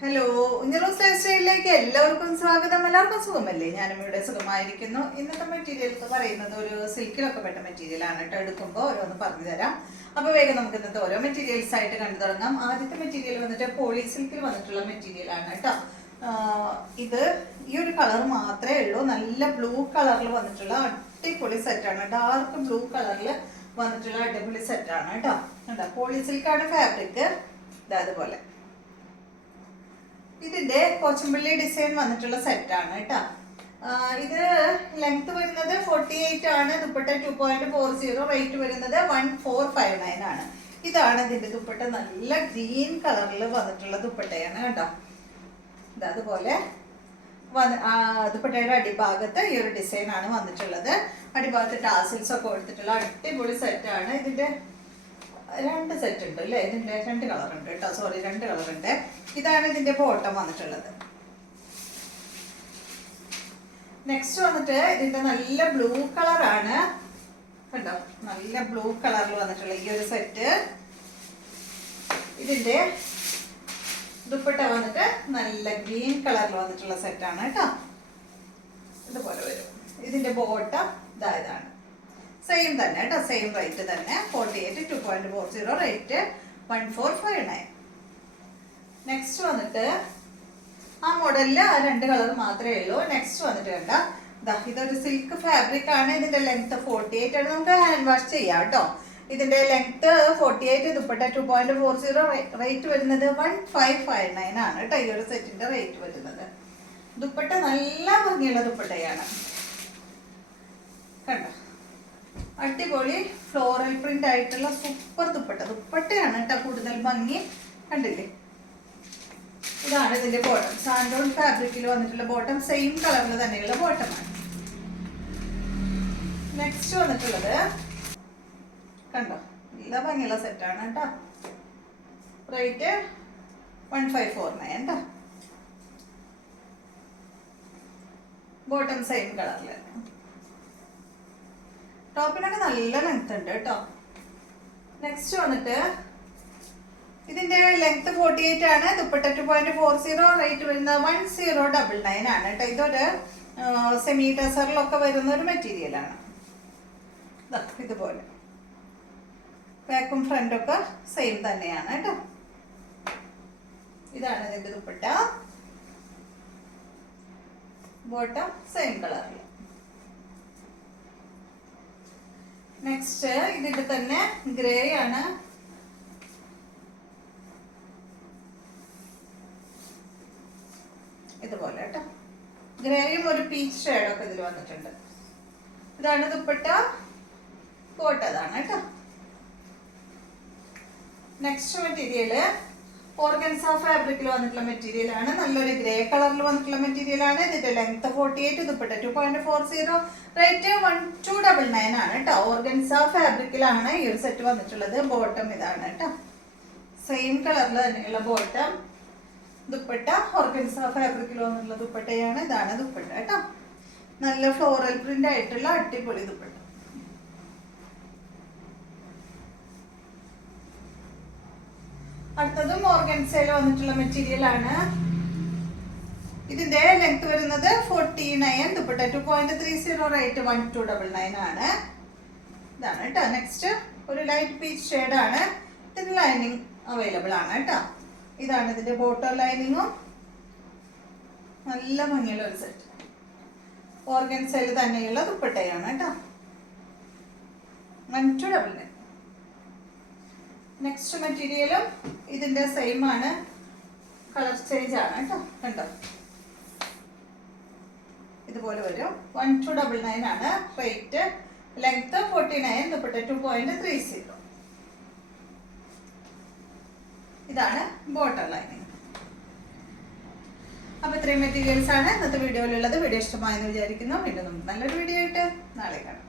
Hello, ഉഞ്ഞറോസ് life സ്റ്റൈലിലേക്ക് എല്ലാവർക്കും സ്വാഗതം. എല്ലാവർക്കും സുഖമല്ലേ? ഞാനും ഇവിടെ സുഖമായിരിക്കുന്നു. ഇന്നത്തെ മെറ്റീരിയൽ എന്ന് പറയുന്നത് ഒരു സിൽക്കിലൊക്കെ പെട്ട മെറ്റീരിയൽ ആണ് കേട്ടോ. എടുക്കുമ്പോൾ ഓരോന്ന് പറഞ്ഞു തരാം. അപ്പോൾ വേഗം നമുക്ക് ഇന്നത്തെ ഓരോ മെറ്റീരിയൽസ് ആയിട്ട് കണ്ടു തുടങ്ങാം. ആദ്യത്തെ മെറ്റീരിയൽ വന്നിട്ട് പോളി സിൽക്കിൽ വന്നിട്ടുള്ള മെറ്റീരിയൽ ആണ് കേട്ടോ. ഇത് ഈ ഒരു കളർ മാത്രമേ ഉള്ളൂ. നല്ല ബ്ലൂ കളറിൽ വന്നിട്ടുള്ള അടിപൊളി സെറ്റാണ്. ഡാർക്ക് ബ്ലൂ കളറിൽ വന്നിട്ടുള്ള അടിപൊളി സെറ്റാണ് കേട്ടോ. കേട്ടോ, പോളി സിൽക്കാണ് ഫാബ്രിക്. അതുപോലെ ഇതിന്റെ കൊച്ചമ്പള്ളി ഡിസൈൻ വന്നിട്ടുള്ള സെറ്റാണ് കേട്ടോ. ഇത് ലെങ്ത് വരുന്നത് 48 ആണ്. ദുപ്പട്ട 2.40, റേറ്റ് വരുന്നത് 1459 ആണ്. ഇതാണ് ഇതിന്റെ ദുപ്പട്ട. നല്ല ഗ്രീൻ കളറിൽ വന്നിട്ടുള്ള ദുപ്പട്ടയാണ് കേട്ടോ. അതുപോലെ ദുപ്പട്ടയുടെ അടിഭാഗത്ത് ഈ ഒരു ഡിസൈൻ ആണ് വന്നിട്ടുള്ളത്. അടിഭാഗത്ത് ടാസിൽസ് ഒക്കെ കൊടുത്തിട്ടുള്ള അടിപൊളി സെറ്റാണ്. ഇതിന്റെ രണ്ട് സെറ്റ് ഉണ്ട് അല്ലേ? ഇതിന്റെ രണ്ട് കളർ ഉണ്ട് കേട്ടോ. സോറി, രണ്ട് കളർ ഉണ്ട്. ഇതാണ് ഇതിന്റെ ബോട്ടം വന്നിട്ടുള്ളത്. നെക്സ്റ്റ് വന്നിട്ട് ഇതിന്റെ നല്ല ബ്ലൂ കളറാണ് കണ്ടോ. നല്ല ബ്ലൂ കളറിൽ വന്നിട്ടുള്ള ഈ ഒരു സെറ്റ്. ഇതിന്റെ ദുപ്പട്ട വന്നിട്ട് നല്ല ഗ്രീൻ കളറിൽ വന്നിട്ടുള്ള സെറ്റാണ് കേട്ടോ. ഇതുപോലെ വരും. ഇതിന്റെ ബോട്ടം ഇതാണ്. സെയിം തന്നെ കേട്ടോ, സെയിം റേറ്റ് തന്നെ. 48 2.40, റേറ്റ് 1459. നെക്സ്റ്റ് വന്നിട്ട് ആ മോഡലിൽ ആ രണ്ട് കളർ മാത്രമേ ഉള്ളൂ. നെക്സ്റ്റ് വന്നിട്ട് കണ്ട ഇതൊരു സിൽക്ക് ഫാബ്രിക് ആണ്. ഇതിന്റെ ലെങ്ത് 48 ആണ്. നമുക്ക് ഹാൻഡ് വാഷ് ചെയ്യാം കേട്ടോ. ഇതിന്റെ ലെങ്ത് 48, ദുപ്പട്ട 2.40, റേറ്റ് വരുന്നത് 1559 ആണ് കേട്ടോ. ഈ ഒരു സെറ്റിന്റെ റേറ്റ് വരുന്നത്. ദുപ്പട്ട നല്ല ഭംഗിയുള്ള ദുപ്പട്ടയാണ് കണ്ടോ. അടിപൊളി ഫ്ലോറൽ പ്രിന്റ് ആയിട്ടുള്ള സൂപ്പർ ദുപ്പട്ടയാണ് കേട്ടോ. കൂടുതൽ ഭംഗി കണ്ടില്ലേ. ഇതാണ് ഇതിന്റെ ബോട്ടം. സാൻഡോൺ ഫാബ്രിക്കിൽ വന്നിട്ടുള്ള ബോട്ടം. സെയിം കളറിൽ തന്നെയുള്ള ബോട്ടമാണ്. നെക്സ്റ്റ് വന്നിട്ടുള്ളത് കണ്ടോ, നല്ല ഭംഗിയുള്ള സെറ്റാണ് കേട്ടോ. റേറ്റ് 1549 കേട്ടോ. ബോട്ടം സെയിം കളറിൽ. ടോപ്പിനൊക്കെ നല്ല ലെങ്ത് ഉണ്ട് കേട്ടോ. നെക്സ്റ്റ് വന്നിട്ട് ഇതിന്റെ ലെങ്ത് 48 ആണ്. ദുപ്പട്ട 2.40, റേറ്റ് വരുന്നത് 1099 ആണ് കേട്ടോ. ഇതൊരു സെമി ടെസറിലൊക്കെ വരുന്ന ഒരു മെറ്റീരിയൽ ആണ്. ഇതുപോലെ ബാക്കും ഫ്രണ്ടും ഒക്കെ സെയിം തന്നെയാണ് കേട്ടോ. ഇതാണ് ഇതിന്റെ ദുപ്പട്ട. ബോട്ടം സെയിം കളറിൽ. നെക്സ്റ്റ് ഇതിന്റെ തന്നെ ഗ്രേ ആണ്. ഇതുപോലെ കേട്ടോ. ഗ്രേയും ഒരു പീച്ച് ഷെയ്ഡൊക്കെ ഇതിൽ വന്നിട്ടുണ്ട്. ഇതാണ് ദുപ്പട്ട. കോട്ടതാണ് കേട്ടോ. നെക്സ്റ്റ് മെറ്റീരിയല് ഓർഗൻസ ഫാബ്രിക്കിൽ വന്നിട്ടുള്ള മെറ്റീരിയൽ ആണ്. നല്ലൊരു ഗ്രേ കളറിൽ വന്നിട്ടുള്ള മെറ്റീരിയൽ ആണ്. ഇതിന്റെ ലെങ്ത് 48, ദുപ്പട്ട 2.40, റേറ്റ് 1299 ആണ് കേട്ടോ. ഓർഗൻസ ഫാബ്രിക്കിലാണ് ഈ ഒരു സെറ്റ് വന്നിട്ടുള്ളത്. ബോട്ടം ഇതാണ് കേട്ടോ. സെയിം കളറിൽ തന്നെയുള്ള ബോട്ടം. ദുപ്പട്ട ഓർഗൻസ ഫാബ്രിക്കിൽ വന്നിട്ടുള്ള ദുപ്പട്ടയാണ്. ഇതാണ് ദുപ്പട്ട കേട്ടോ. നല്ല ഫ്ലോറൽ പ്രിന്റ് ആയിട്ടുള്ള അടിപൊളി ദുപ്പട്ട. അടുത്തതും ഓർഗൻസയിൽ വന്നിട്ടുള്ള മെറ്റീരിയൽ ആണ്. ഇതിന്റെ ലെങ്ത് വരുന്നത് 49, ദുപ്പട്ട 2.30, റേറ്റ് 1299 ആണ്. ഇതാണ് കേട്ടോ. നെക്സ്റ്റ് ഒരു ലൈറ്റ് പീച്ച് ഷെയ്ഡ് ആണ്. ഇതിന് ലൈനിങ് അവൈലബിൾ ആണ് കേട്ടോ. ഇതാണ് ഇതിന്റെ ബോട്ടം ലൈനിങ്ങും. നല്ല ഭംഗിയുള്ള ഒരു സെറ്റ്. ഓർഗൻസയിൽ തന്നെയുള്ള ദുപ്പട്ടയാണ് കേട്ടോ. 1299. നെക്സ്റ്റ് മെറ്റീരിയലും ഇതിന്റെ സെയിം ആണ്. കളർ ചേഞ്ച് ആണ് കേട്ടോ. കണ്ടോ, ഇതുപോലെ വരും. 1299 ആണ് റേറ്റ്. ലെങ്ത് 49, ദുപ്പട്ട 2.30. ഇതാണ് ബോട്ടം ലൈനിങ്. അപ്പൊ ഇത്രയും മെറ്റീരിയൽസ് ആണ് ഇന്നത്തെ വീഡിയോയിലുള്ളത്. വീഡിയോ ഇഷ്ടമായെന്ന് വിചാരിക്കുന്നു. വീണ്ടും നമുക്ക് നല്ലൊരു വീഡിയോ ആയിട്ട് നാളെ കാണാം.